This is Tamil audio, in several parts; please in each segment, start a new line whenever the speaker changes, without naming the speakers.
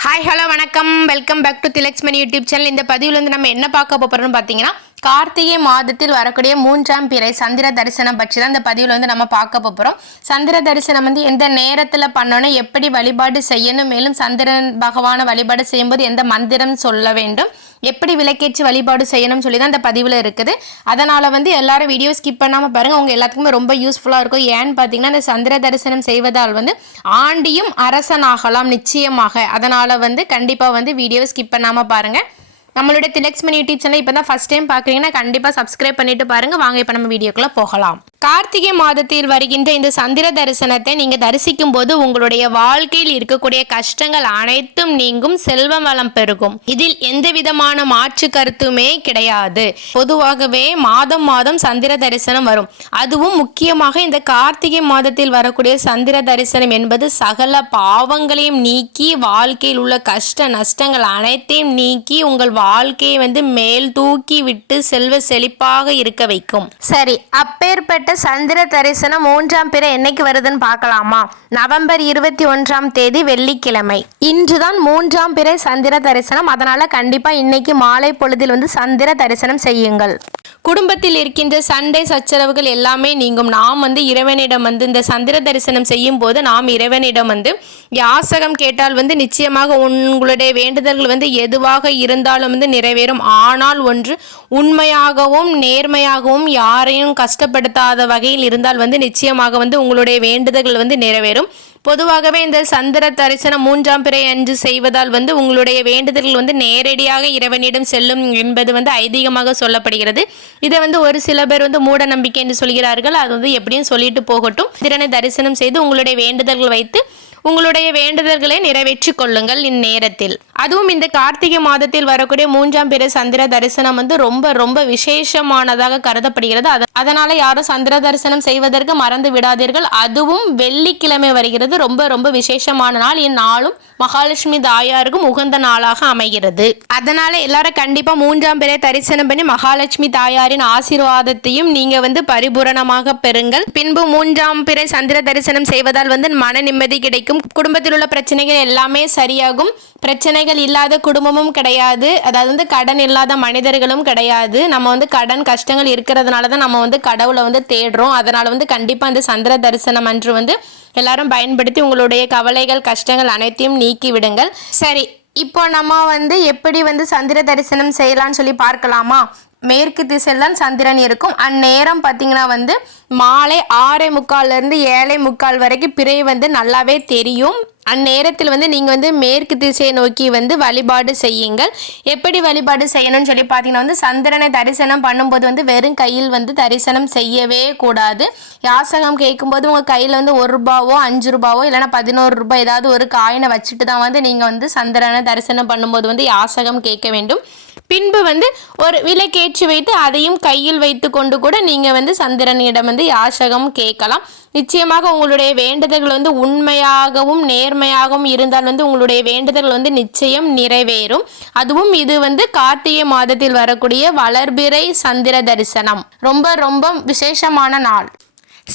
ஹாய் ஹலோ வணக்கம். Welcome back to Thilaksmani YouTube channel இந்த பதிவில் வந்து நம்ம என்ன பார்க்க போகிறோம்னு பார்த்தீங்கன்னா கார்த்திகை மாதத்தில் வரக்கூடிய மூன்றாம் பிறை சந்திர தரிசனம் பற்றி தான் இந்த பதிவில் வந்து நம்ம பார்க்க போகிறோம் சந்திர தரிசனம் வந்து எந்த நேரத்தில் பண்ணணும் எப்படி வழிபாடு செய்யணும் மேலும் சந்திரன் பகவானை வழிபாடு செய்யும்போது எந்த மந்திரம் சொல்ல வேண்டும் எப்படி விளக்கேற்றி வழிபாடு செய்யணும்னு சொல்லி தான் இந்த பதிவில் இருக்குது. அதனால் வந்து எல்லாரும் வீடியோ ஸ்கிப் பண்ணாமல் பாருங்கள் உங்கள் எல்லாத்துக்குமே ரொம்ப யூஸ்ஃபுல்லாக இருக்கும். ஏன்னு பார்த்தீங்கன்னா இந்த சந்திர தரிசனம் செய்வதால் வந்து ஆண்டியும் அரசனாகலாம் நிச்சயமாக. அதனால் வந்து கண்டிப்பாக வந்து வீடியோ ஸ்கிப் பண்ணாமல் பாருங்கள் நம்மளுடைய திலக்ஸ்மணி யூடியூப் சேனல் இப்போ தான் ஃபஸ்ட் டைம் பார்க்குறீங்கன்னா கண்டிப்பாக சப்ஸ்கிரைப் பண்ணிட்டு பாருங்கள் வாங்க இப்போ நம்ம வீடியோக்குள்ளே போகலாம். கார்த்திகை மாதத்தில் வருகின்ற இந்த சந்திர தரிசனத்தை நீங்கள் தரிசிக்கும் போது உங்களுடைய வாழ்க்கையில் இருக்கக்கூடிய கஷ்டங்கள் அனைத்தும் நீங்கும் செல்வம் வளம் பெருகும். இதில் எந்த விதமான மாற்று கருத்துமே கிடையாது. பொதுவாகவே மாதம் மாதம் சந்திர தரிசனம் வரும். அதுவும் முக்கியமாக இந்த கார்த்திகை மாதத்தில் வரக்கூடிய சந்திர தரிசனம் என்பது சகல பாவங்களையும் நீக்கி வாழ்க்கையில் உள்ள கஷ்ட நஷ்டங்கள் அனைத்தையும் நீக்கி உங்கள் வாழ்க்கையை வந்து மேல் தூக்கி விட்டு செல்வ செழிப்பாக இருக்க வைக்கும். சரி அப்பேற்பட்ட சந்திர தரிசனம் மூன்றாம் பிற என்னைக்கு வருதுன்னு பார்க்கலாமா? நவம்பர் இருபத்தி ஒன்றாம் தேதி வெள்ளிக்கிழமை. இன்றுதான் மூன்றாம் பிறை சந்திர தரிசனம். அதனால கண்டிப்பா இன்னைக்கு மாலை பொழுதில் வந்து சந்திர தரிசனம் செய்யுங்கள். குடும்பத்தில் இருக்கின்ற சண்டை சச்சரவுகள் எல்லாமே நீங்கும். நாம் வந்து இறைவனிடம் வந்து இந்த சந்திர தரிசனம் செய்யும் போது நாம் இறைவனிடம் வந்து யாசகம் கேட்டால் வந்து நிச்சயமாக உங்களுடைய வேண்டுதல்கள் வந்து எதுவாக இருந்தாலும் வந்து நிறைவேறும். ஆனால் ஒன்று உண்மையாகவும் நேர்மையாகவும் யாரையும் கஷ்டப்படுத்தாத வகையில் இருந்தால் வந்து நிச்சயமாக வந்து உங்களுடைய வேண்டுதல்கள் வந்து நிறைவேறும். பொதுவாகவே இந்த சந்திர தரிசனம் மூன்றாம் பிறை அன்று செய்வதால் வந்து உங்களுடைய வேண்டுதல்கள் வந்து நேரடியாக இறைவனிடம் செல்லும் என்பது வந்து ஐதீகமாக சொல்லப்படுகிறது. இதை வந்து ஒரு சில பேர் வந்து மூட நம்பிக்கை என்று சொல்கிறார்கள். அது வந்து எப்படியும் சொல்லிட்டு போகட்டும். திறனை தரிசனம் செய்து உங்களுடைய வேண்டுதல்கள் வைத்து உங்களுடைய வேண்டுதல்களை நிறைவேற்றிக் கொள்ளுங்கள் இந்நேரத்தில். அதுவும் இந்த கார்த்திகை மாதத்தில் வரக்கூடிய மூன்றாம் பிற சந்திர தரிசனம் வந்து ரொம்ப ரொம்ப விசேஷமானதாக கருதப்படுகிறது. அதனால யாரும் சந்திர தரிசனம் செய்வதற்கு மறந்து விடாதீர்கள். அதுவும் வெள்ளிக்கிழமை வருகிறது. ரொம்ப ரொம்ப விசேஷமான நாள். இந்நாளும் மகாலட்சுமி தாயாருக்கும் உகந்த நாளாக அமைகிறது. அதனால எல்லாரும் கண்டிப்பா மூன்றாம் பிறை தரிசனம் பண்ணி மகாலட்சுமி தாயாரின் ஆசீர்வாதத்தையும் நீங்க வந்து பரிபூரணமாக பெறுங்கள். பின்பு மூன்றாம் பிறை சந்திர தரிசனம் செய்வதால் வந்து மன நிம்மதி கிடைக்கும். குடும்பத்தில் உள்ள பிரச்சனைகள் எல்லாமே சரியாகும். பிரச்சனைகள் இல்லாத குடும்பமும் கிடையாது. அதாவது வந்து கடன் இல்லாத மனிதர்களும் கிடையாது. நம்ம வந்து கடன் கஷ்டங்கள் இருக்கிறதுனால தான் நம்ம வந்து கடவுளை வந்து தேடுறோம். அதனால வந்து கண்டிப்பாக அந்த சந்திர தரிசனம் அன்று வந்து எல்லாரும் பயன்படுத்தி உங்களுடைய கவலைகள் கஷ்டங்கள் அனைத்தையும் நீக்கி விடுங்கள். சரி இப்போ நம்ம வந்து எப்படி வந்து சந்திர தரிசனம் செய்யலாம்னு சொல்லி பார்க்கலாமா? மேற்கு திசையில் தான் சந்திரன் இருக்கும். அந்நேரம் பார்த்தீங்கன்னா வந்து மாலை ஆறே முக்கால்லேருந்து ஏழை முக்கால் வரைக்கும் பிறை வந்து நல்லாவே தெரியும். அந்நேரத்தில் வந்து நீங்கள் வந்து மேற்கு திசையை நோக்கி வந்து வழிபாடு செய்யுங்கள். எப்படி வழிபாடு செய்யணும்னு சொல்லி பார்த்தீங்கன்னா வந்து சந்திரனை தரிசனம் பண்ணும்போது வந்து வெறும் கையில் வந்து தரிசனம் செய்யவே கூடாது. யாசகம் கேட்கும்போது உங்கள் கையில் வந்து ஒரு ரூபாவோ அஞ்சு ரூபாவோ இல்லைனா பதினோரு ரூபாய் ஏதாவது ஒரு காயினை வச்சுட்டு தான் வந்து நீங்கள் வந்து சந்திரனை தரிசனம் பண்ணும்போது வந்து யாசகம் கேட்க வேண்டும். பின்பு வந்து ஒரு விலைக்கேற்றி வைத்து அதையும் கையில் வைத்து கொண்டு கூட நீங்கள் வந்து சந்திரனிடம் வந்து யாசகம் கேட்கலாம். நிச்சயமாக உங்களுடைய வேண்டுதல்கள் வந்து உண்மையாகவும் நேர்மையாகவும் இருந்தால் வந்து உங்களுடைய வேண்டுதல்கள் வந்து நிச்சயம் நிறைவேறும். அதுவும் இது வந்து கார்த்திகை மாதத்தில் வரக்கூடிய வளர்பிறை சந்திர தரிசனம். ரொம்ப ரொம்ப விசேஷமான நாள்.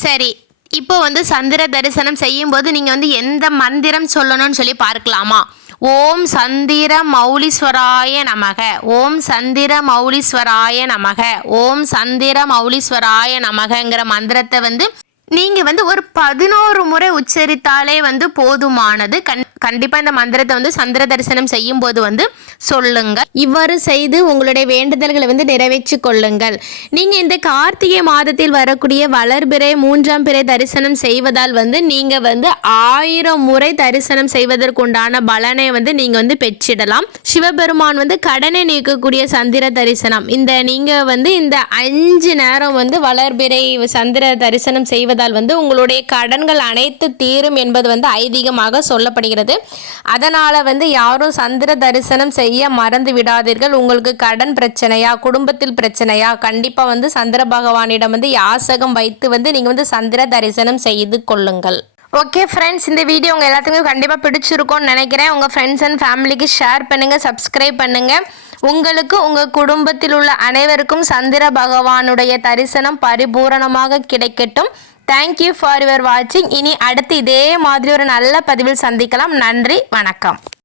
சரி இப்போ வந்து சந்திர தரிசனம் செய்யும் போது நீங்கள் வந்து எந்த மந்திரம் சொல்லணும்னு சொல்லி பார்க்கலாமா? ஓம் சந்திர மௌலீஸ்வராய நமக. ஓம் சந்திர மௌலீஸ்வராய நமக. ஓம் சந்திர மௌலீஸ்வராய நமகங்கிற மந்திரத்தை வந்து நீங்கள் வந்து ஒரு பதினோரு முறை உச்சரித்தாலே வந்து போதுமானது. கண் கண்டிப்பாக இந்த மந்திரத்தை வந்து சந்திர தரிசனம் செய்யும் போது வந்து சொல்லுங்க இவ்வாறு செய்து உங்களுடைய வேண்டுதல்களை வந்து நிறைவேற்றி கொள்ளுங்கள். நீங்கள் இந்த கார்த்திகை மாதத்தில் வரக்கூடிய வளர்பிறை மூன்றாம் பிறை தரிசனம் செய்வதால் வந்து நீங்கள் வந்து ஆயிரம் முறை தரிசனம் செய்வதற்குண்டான பலனை வந்து நீங்கள் வந்து பெற்றிடலாம். சிவபெருமான் வந்து கடனை நீக்கக்கூடிய சந்திர தரிசனம். இந்த நீங்கள் வந்து இந்த அஞ்சு நேரம் வந்து வளர்பிறை சந்திர தரிசனம் செய்வது செய்வதால் வந்து உங்களுடைய கடன்கள் அனைத்து தீரும் என்பது வந்து ஐதீகமாக சொல்லப்படுகிறது. அதனால் வந்து யாரும் சந்திர தரிசனம் செய்ய மறந்து விடாதீர்கள். உங்களுக்கு கடன் பிரச்சனையா குடும்பத்தில் பிரச்சனையா கண்டிப்பாக வந்து சந்திர பகவானிடம் வந்து யாசகம் வைத்து வந்து நீங்கள் வந்து சந்திர தரிசனம் செய்து கொள்ளுங்கள். ஓகே ஃப்ரெண்ட்ஸ் இந்த வீடியோ உங்கள் எல்லாத்துக்கும் கண்டிப்பாக பிடிச்சிருக்கோன்னு நினைக்கிறேன். உங்கள் ஃப்ரெண்ட்ஸ் அண்ட் ஃபேமிலிக்கு ஷேர் பண்ணுங்கள் சப்ஸ்கிரைப் பண்ணுங்கள் உங்களுக்கு உங்கள் குடும்பத்தில் உள்ள அனைவருக்கும் சந்திர பகவானுடைய தரிசனம் பரிபூரணமாக கிடைக்கட்டும். தேங்க்யூ ஃபார் யுவர் வாட்சிங் இனி அடுத்து இதே மாதிரி ஒரு நல்ல பதிவில் சந்திக்கலாம். நன்றி. வணக்கம்.